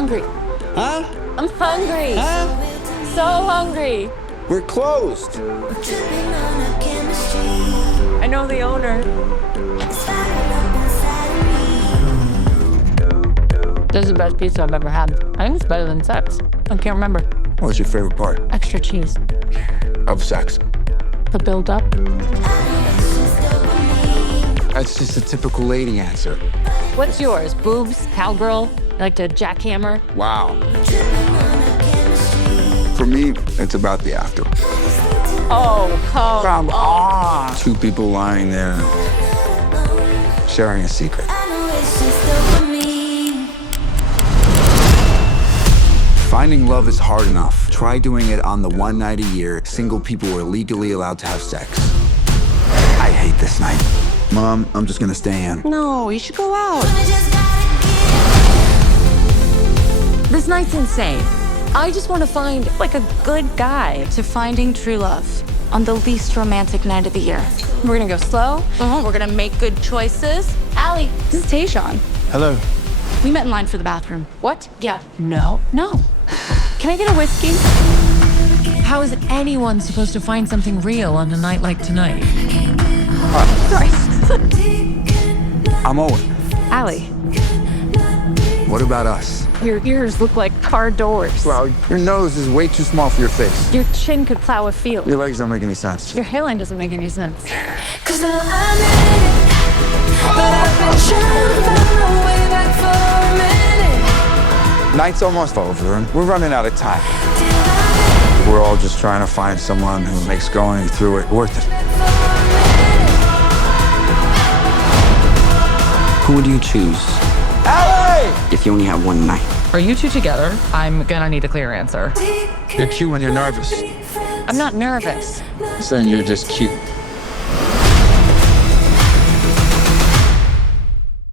hungry. Huh? I'm hungry. Huh? So hungry. We're closed. I know the owner. This is the best pizza I've ever had. I think it's better than sex. I can't remember. What's your favorite part Extra cheese. of sex? The build up. That's just a typical lady answer. What's yours? Boobs? Cowgirl? You like to jackhammer? Wow. For me, it's about the after. Oh, Come on. Two people lying there, sharing a secret. Finding love is hard enough. Try doing it on the one night a year single people are legally allowed to have sex. I hate this night. Mom, I'm just gonna stay in. No, you should go out. This night's insane. I just want to find, like, a good guy. To finding true love on the least romantic night of the year. We're gonna go slow. We're gonna make good choices. Allie, this is Tayshawn. Hello. We met in line for the bathroom. What? Yeah. No. Can I get a whiskey? How is anyone supposed to find something real on a night like tonight? Sorry. I'm Owen. Allie, What about us? your ears look like car doors. Well, your nose is way too small for your face. Your chin could plow a field. Your legs don't make any sense. Your hairline doesn't make any sense. Cause now I'm in it, but I've been trying to find my way back for a minute. Night's almost over, and we're running out of time. We're all just trying to find someone who makes going through it worth it. Who would you choose Allie! if you only had one night? Are you two together? I'm gonna need a clear answer. You're cute when you're nervous. I'm not nervous. Saying you're just cute.